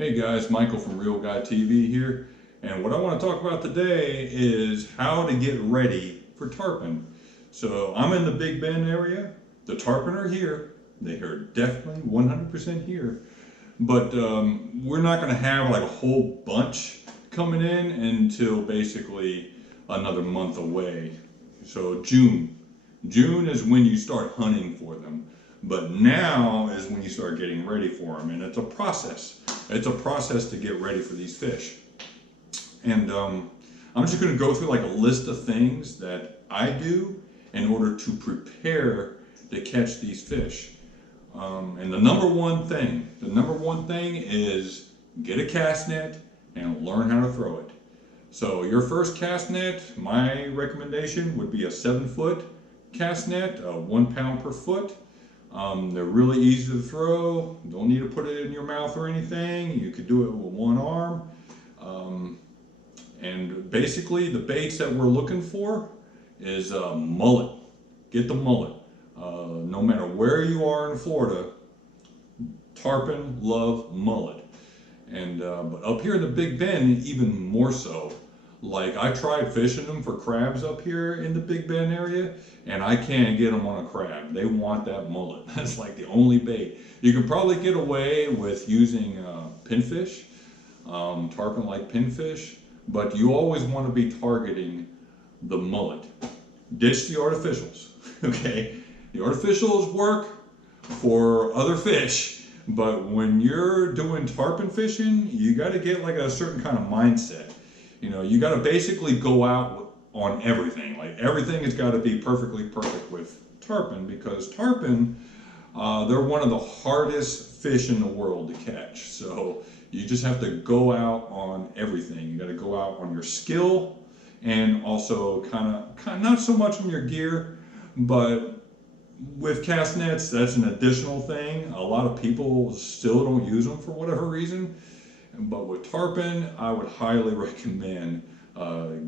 Hey guys, Michael from Real Guy TV here, and what I want to talk about today is how to get ready for tarpon. So I'm in the Big Bend area. The tarpon are here. They are definitely 100% here, but we're not going to have like a whole bunch coming in until basically another month away. So June is when you start hunting for them. But now is when you start getting ready for them, and it's a process. It's a process to get ready for these fish. And I'm just going to go through like a list of things that I do in order to prepare to catch these fish. And the number one thing is get a cast net and learn how to throw it. So your first cast net, my recommendation would be a 7-foot cast net, 1 pound per foot. They're really easy to throw. Don't need to put it in your mouth or anything. You could do it with one arm. And basically the baits that we're looking for is mullet. Get the mullet. No matter where you are in Florida, tarpon love mullet. And but up here in the Big Bend, even more so. Like I tried fishing them for crabs up here in the Big Bend area, and I can't get them on a crab. They want that mullet. That's like the only bait. You can probably get away with using pinfish, tarpon like pinfish, but you always want to be targeting the mullet. Ditch the artificials, okay? The artificials work for other fish, but when you're doing tarpon fishing, you got to get like a certain kind of mindset. You know, you got to basically go out on everything. Like everything has got to be perfectly perfect with tarpon, because tarpon, they're one of the hardest fish in the world to catch. So you just have to go out on everything. You got to go out on your skill, and also kind of not so much on your gear, but with cast nets, that's an additional thing. A lot of people still don't use them for whatever reason. But with tarpon, I would highly recommend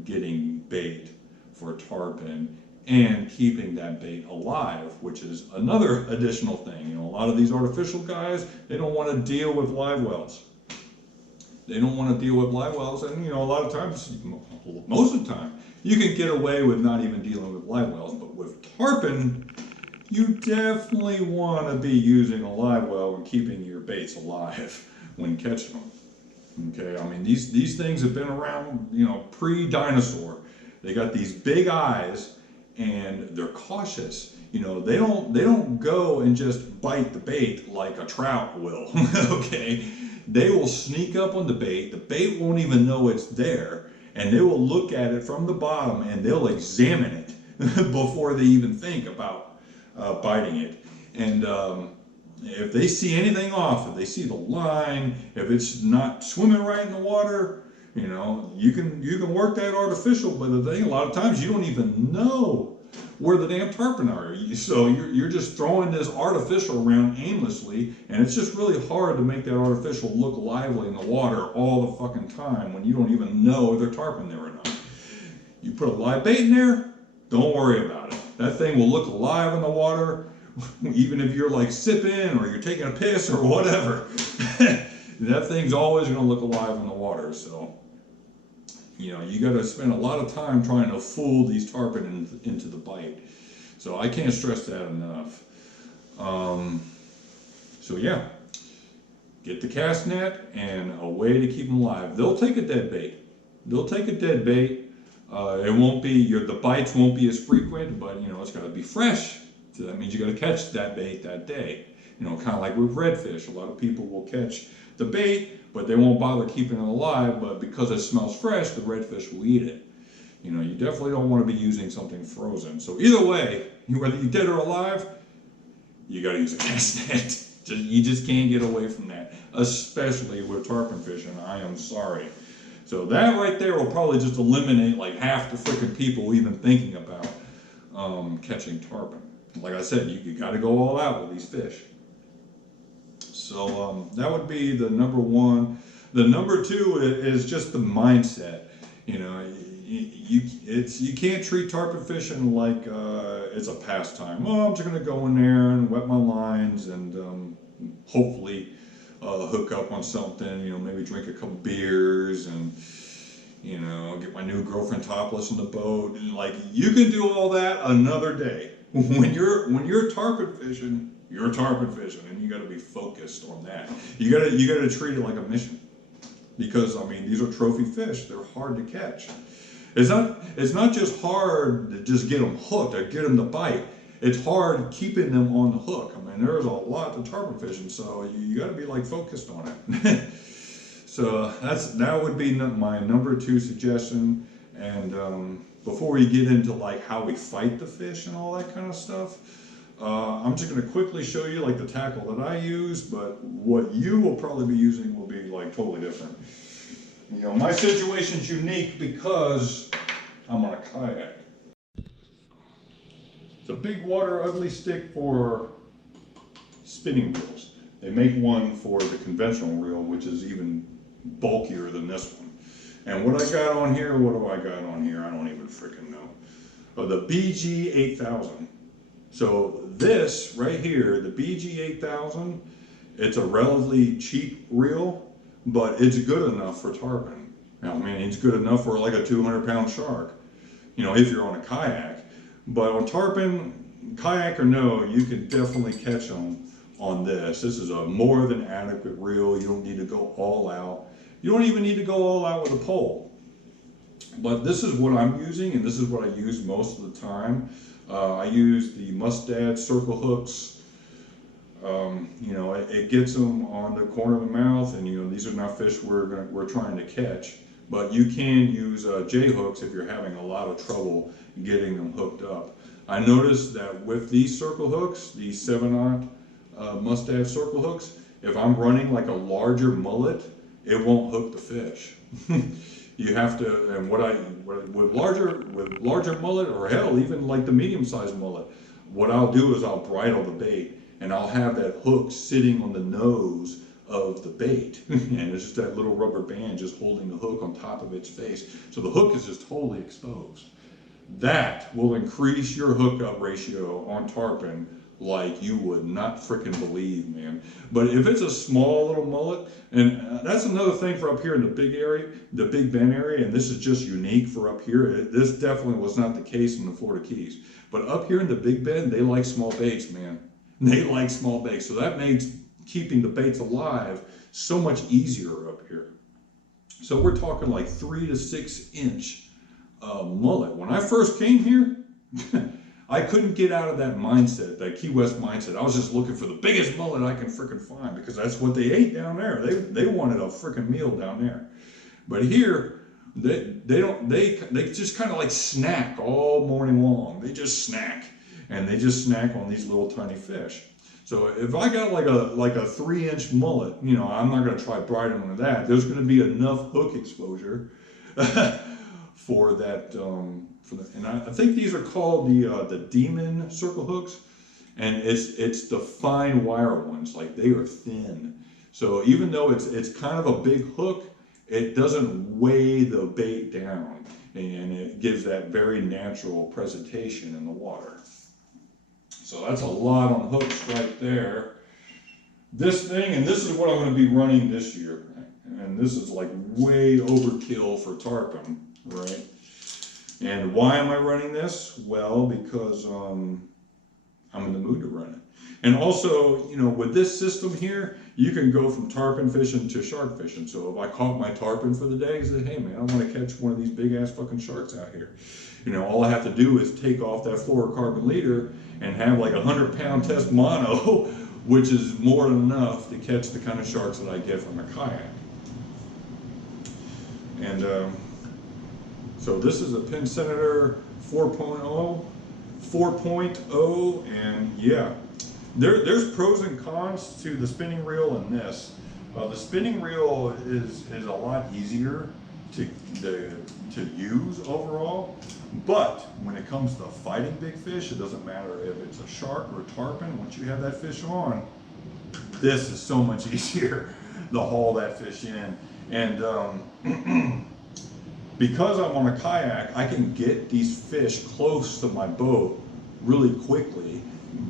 getting bait for tarpon and keeping that bait alive, which is another additional thing. You know, a lot of these artificial guys, they don't want to deal with live wells. They don't want to deal with live wells, and you know, a lot of times, most of the time, you can get away with not even dealing with live wells. But with tarpon, you definitely want to be using a live well and keeping your baits alive when catching them. Okay, I mean these things have been around, you know, pre-dinosaur. They got these big eyes and they're cautious. You know, they don't go and just bite the bait like a trout will. Okay, they will sneak up on the bait. The bait won't even know it's there, and they will look at it from the bottom and they'll examine it before they even think about biting it. And if they see anything off, if they see the line, if it's not swimming right in the water, you know, you can work that artificial. But the thing, a lot of times you don't even know where the damn tarpon are. So you're just throwing this artificial around aimlessly, and it's just really hard to make that artificial look lively in the water all the fucking time when you don't even know if they're tarpon there or not. You put a live bait in there, don't worry about it. That thing will look alive in the water. Even if you're like sipping or you're taking a piss or whatever, that thing's always going to look alive in the water. So, you know, you got to spend a lot of time trying to fool these tarpon into the bite. So I can't stress that enough. So yeah, get the cast net and a way to keep them alive. They'll take a dead bait. They'll take a dead bait. It won't be the bites won't be as frequent, but you know, it's got to be fresh. So that means you got to catch that bait that day. You know, kind of like with redfish. A lot of people will catch the bait, but they won't bother keeping it alive. But because it smells fresh, the redfish will eat it. You know, you definitely don't want to be using something frozen. So either way, whether you're dead or alive, you got to use a cast net. You just can't get away from that, especially with tarpon fishing. I am sorry. So that right there will probably just eliminate like half the freaking people even thinking about catching tarpon. Like I said, you got to go all out with these fish. So that would be the number one. The number two is just the mindset. You know, you can't treat tarpon fishing like it's a pastime. Oh, I'm just going to go in there and wet my lines and hopefully hook up on something, you know, maybe drink a couple beers and, you know, get my new girlfriend topless on the boat. And like, you can do all that another day. When you're tarpon fishing, you're tarpon fishing, and you got to be focused on that. You got to treat it like a mission, because I mean, these are trophy fish. They're hard to catch. It's not just hard to just get them hooked or get them to bite. It's hard keeping them on the hook. I mean, there's a lot to tarpon fishing, so you got to be like focused on it. So that would be my number 2 suggestion. And before we get into like how we fight the fish and all that kind of stuff, I'm just going to quickly show you like the tackle that I use, but what you will probably be using will be like totally different. You know, my situation's unique because I'm on a kayak. It's a big water ugly stick for spinning reels. They make one for the conventional reel, which is even bulkier than this one. And what I got on here, what do I got on here? I don't even freaking know. The BG 8000. So this right here, the BG 8000, it's a relatively cheap reel, but it's good enough for tarpon. I mean, it's good enough for like a 200-pound shark, you know, if you're on a kayak. But on tarpon, kayak or no, you can definitely catch them on this. This is a more than adequate reel. You don't need to go all out. You don't even need to go all out with a pole. But this is what I'm using, and this is what I use most of the time. I use the Mustad circle hooks. You know, it gets them on the corner of the mouth, and you know, these are not fish we're trying to catch. But you can use J hooks if you're having a lot of trouble getting them hooked up. I noticed that with these circle hooks, these 7/0 Mustad circle hooks, if I'm running like a larger mullet, it won't hook the fish. You have to, and with larger mullet, or hell, even like the medium-sized mullet, what I'll do is I'll bridle the bait, and I'll have that hook sitting on the nose of the bait, and it's just that little rubber band just holding the hook on top of its face, so the hook is just totally exposed. That will increase your hookup ratio on tarpon like you would not freaking believe, man. But if it's a small little mullet, and that's another thing for up here in the big area, the Big Bend area, and this is just unique for up here. This definitely was not the case in the Florida Keys. But up here in the Big Bend, they like small baits, man. They like small baits. So that makes keeping the baits alive so much easier up here. So we're talking like 3 to 6 inch mullet. When I first came here, I couldn't get out of that mindset, that Key West mindset. I was just looking for the biggest mullet I can frickin' find, because that's what they ate down there. They wanted a frickin' meal down there. But here, they just kind of like snack all morning long. They just snack, and they just snack on these little tiny fish. So if I got like a 3-inch mullet, you know, I'm not gonna try bridling with that. There's gonna be enough hook exposure for that. And I think these are called the Demon circle hooks, and it's the fine wire ones. Like, they are thin, so even though it's kind of a big hook, it doesn't weigh the bait down, and it gives that very natural presentation in the water. So that's a lot on hooks right there. This thing, and this is what I'm going to be running this year, and this is like way overkill for tarpon, right? And why am I running this? Well, because I'm in the mood to run it. And also, you know, with this system here, you can go from tarpon fishing to shark fishing. So if I caught my tarpon for the day, I said, hey man, I want to catch one of these big ass fucking sharks out here. You know, all I have to do is take off that fluorocarbon leader and have like 100-pound test mono, which is more than enough to catch the kind of sharks that I get from a kayak. And so this is a Penn Senator 4.0, and yeah, there's pros and cons to the spinning reel and this. The spinning reel is a lot easier to use overall, but when it comes to fighting big fish, it doesn't matter if it's a shark or a tarpon. Once you have that fish on, this is so much easier to haul that fish in. And because I'm on a kayak, I can get these fish close to my boat really quickly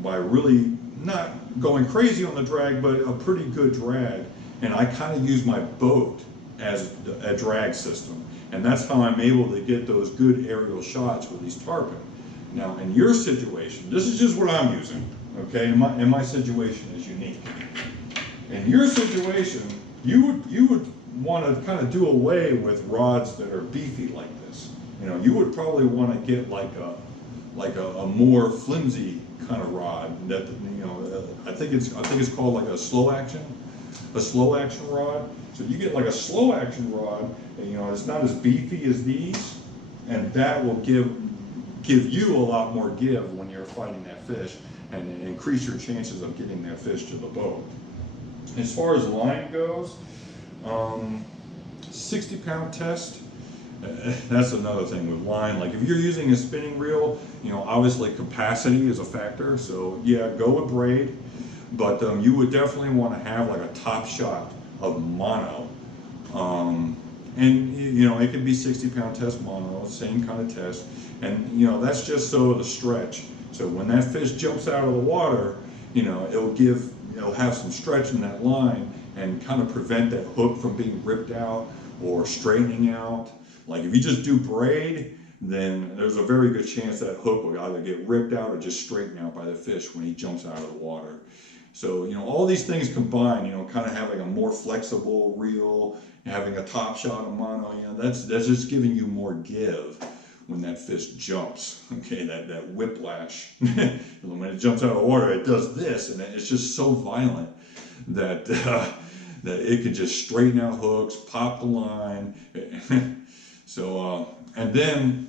by really not going crazy on the drag, but a pretty good drag. and I kind of use my boat as a drag system. And that's how I'm able to get those good aerial shots with these tarpon. Now, in your situation, this is just what I'm using, okay? And my situation is unique. In your situation, you would want to kind of do away with rods that are beefy like this. You know, you would probably want to get like a more flimsy kind of rod that, you know, I think it's called like a slow action rod. So you get like a slow action rod, and you know it's not as beefy as these, and that will give you a lot more give when you're fighting that fish, and increase your chances of getting that fish to the boat. As far as line goes, 60-pound test. That's another thing with line. Like if you're using a spinning reel, you know, obviously capacity is a factor. So yeah, go with braid, but you would definitely want to have like a top shot of mono. And you know, it could be 60-pound test mono, same kind of test. And you know, that's just so the stretch. So when that fish jumps out of the water, you know, it'll have some stretch in that line and kind of prevent that hook from being ripped out or straightening out. Like if you just do braid, then there's a very good chance that hook will either get ripped out or just straighten out by the fish when he jumps out of the water. So, you know, all these things combined, you know, kind of having a more flexible reel, having a top shot of mono, you know, that's just giving you more give when that fish jumps, okay, that whiplash. When it jumps out of the water, it does this, and it's just so violent that, that it could just straighten out hooks, pop the line. So, and then,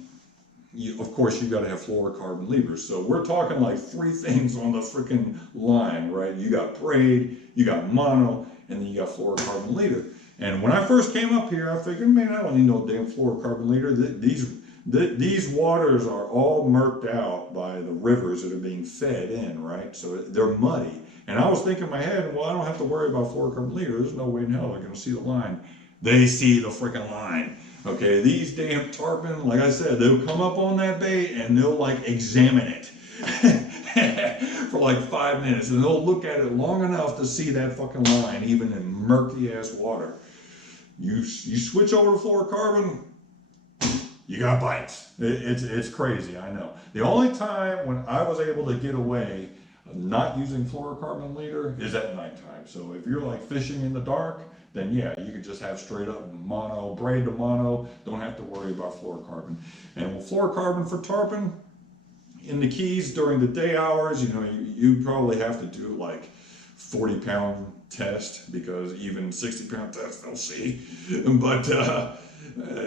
of course, you got to have fluorocarbon leaders. So we're talking like 3 things on the freaking line, right? You got braid, you got mono, and then you got fluorocarbon leader. And when I first came up here, I figured, man, I don't need no damn fluorocarbon leader. These waters are all murked out by the rivers that are being fed in, right? So they're muddy. And I was thinking in my head, well, I don't have to worry about fluorocarbon leader. There's no way in hell they're going to see the line. They see the freaking line. Okay, these damn tarpon, like I said, they'll come up on that bait and they'll like examine it for like 5 minutes, and they'll look at it long enough to see that fucking line, even in murky ass water. You switch over to fluorocarbon, you got bites. It's crazy, I know. The only time when I was able to get away not using fluorocarbon leader is at nighttime. So if you're like fishing in the dark, then yeah, you could just have straight up mono, braid to mono, don't have to worry about fluorocarbon. And with fluorocarbon for tarpon, in the Keys during the day hours, you know, you probably have to do like 40-pound test, because even 60-pound test they'll see. But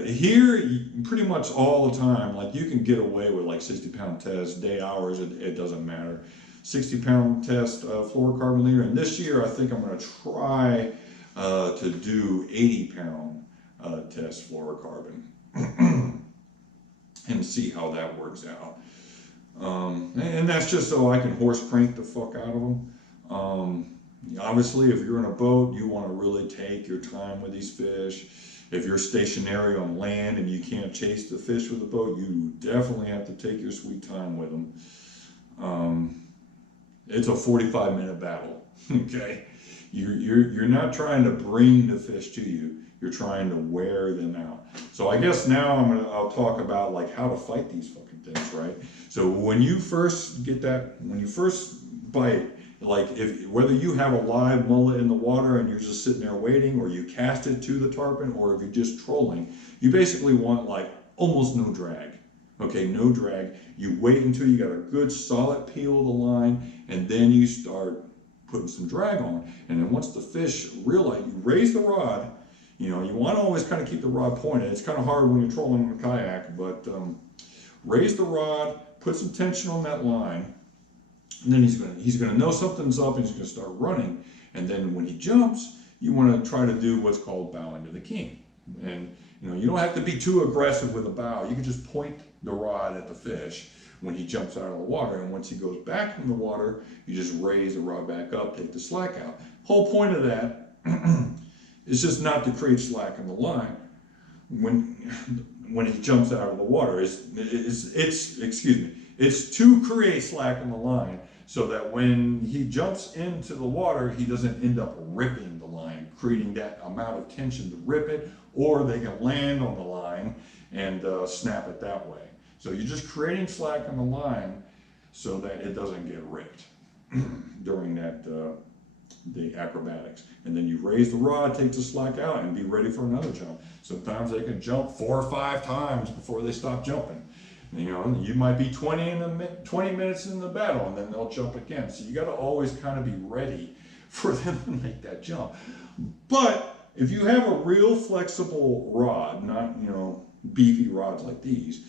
here, pretty much all the time, like you can get away with like 60-pound test, day hours, it doesn't matter. 60-pound test fluorocarbon leader, and this year I think I'm going to try to do 80-pound test fluorocarbon and see how that works out. And that's just so I can horse crank the fuck out of them. Obviously, if you're in a boat, you want to really take your time with these fish. If you're stationary on land and you can't chase the fish with a boat, you definitely have to take your sweet time with them. It's a 45-minute battle, okay? You're not trying to bring the fish to you. You're trying to wear them out. So I guess now I'll talk about like how to fight these fucking things, right? So when you first when you first bite, like whether you have a live mullet in the water and you're just sitting there waiting, or you cast it to the tarpon, or if you're just trolling, you basically want like almost no drag. Okay, no drag. You wait until you got a good solid peel of the line, and then you start putting some drag on. And then once the fish realize, you raise the rod. You know, you want to always kind of keep the rod pointed. It's kind of hard when you're trolling in a kayak, but raise the rod, put some tension on that line, and then he's gonna know something's up, and he's gonna start running. And then when he jumps, you want to try to do what's called bowing to the king. And you know, you don't have to be too aggressive with a bow. You can just point the rod at the fish when he jumps out of the water, and once he goes back in the water, you just raise the rod back up, take the slack out. Whole point of that is just not to create slack in the line when he jumps out of the water. It's to create slack in the line so that when he jumps into the water, he doesn't end up ripping the line creating that amount of tension to rip it, or they can land on the line and snap it that way. So you're just creating slack on the line so that it doesn't get ripped during that the acrobatics. And then you raise the rod, take the slack out, and be ready for another jump. Sometimes they can jump 4 or 5 times before they stop jumping. You know, you might be 20 minutes in the battle, and then they'll jump again. So you got to always kind of be ready for them to make that jump. But if you have a real flexible rod, not, you know, beefy rods like these,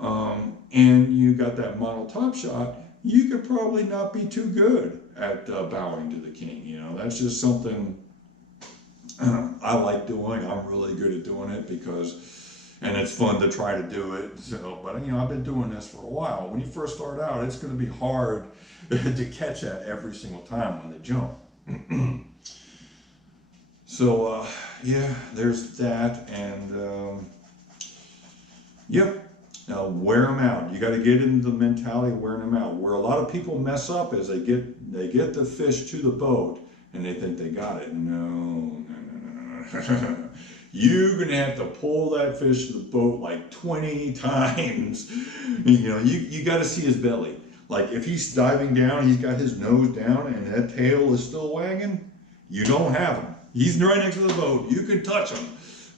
and you got that model top shot, you could probably not be too good at bowing to the king. You know, that's just something I like doing. I'm really good at doing it because, and it's fun to try to do it. So, but you know, I've been doing this for a while. When you first start out, it's going to be hard to catch that every single time on the jump. So yeah, there's that, and yep. Now wear them out. You got to get into the mentality of wearing them out. Where a lot of people mess up is they get the fish to the boat and they think they got it. No. You're gonna have to pull that fish to the boat like 20 times. You know, you got to see his belly. Like if he's diving down, he's got his nose down, and that tail is still wagging. You don't have him. He's right next to the boat. You can touch him.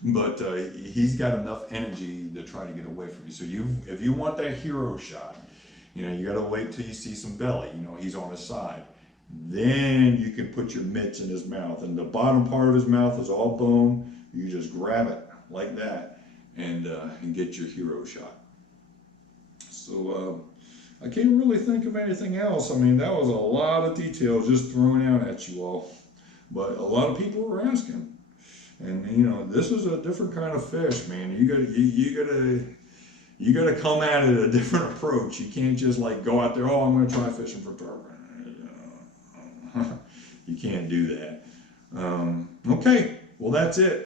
But he's got enough energy to try to get away from you. So if you want that hero shot, you know, you got to wait till you see some belly. You know, he's on his side. Then you can put your mitts in his mouth, and the bottom part of his mouth is all bone. You just grab it like that and get your hero shot. So I can't really think of anything else. I mean, that was a lot of details just thrown out at you all. But a lot of people were asking. And you know, this is a different kind of fish, man. You gotta come at it a different approach. You can't just like go out there, oh, I'm gonna try fishing for tarpon. You can't do that. Okay, well that's it.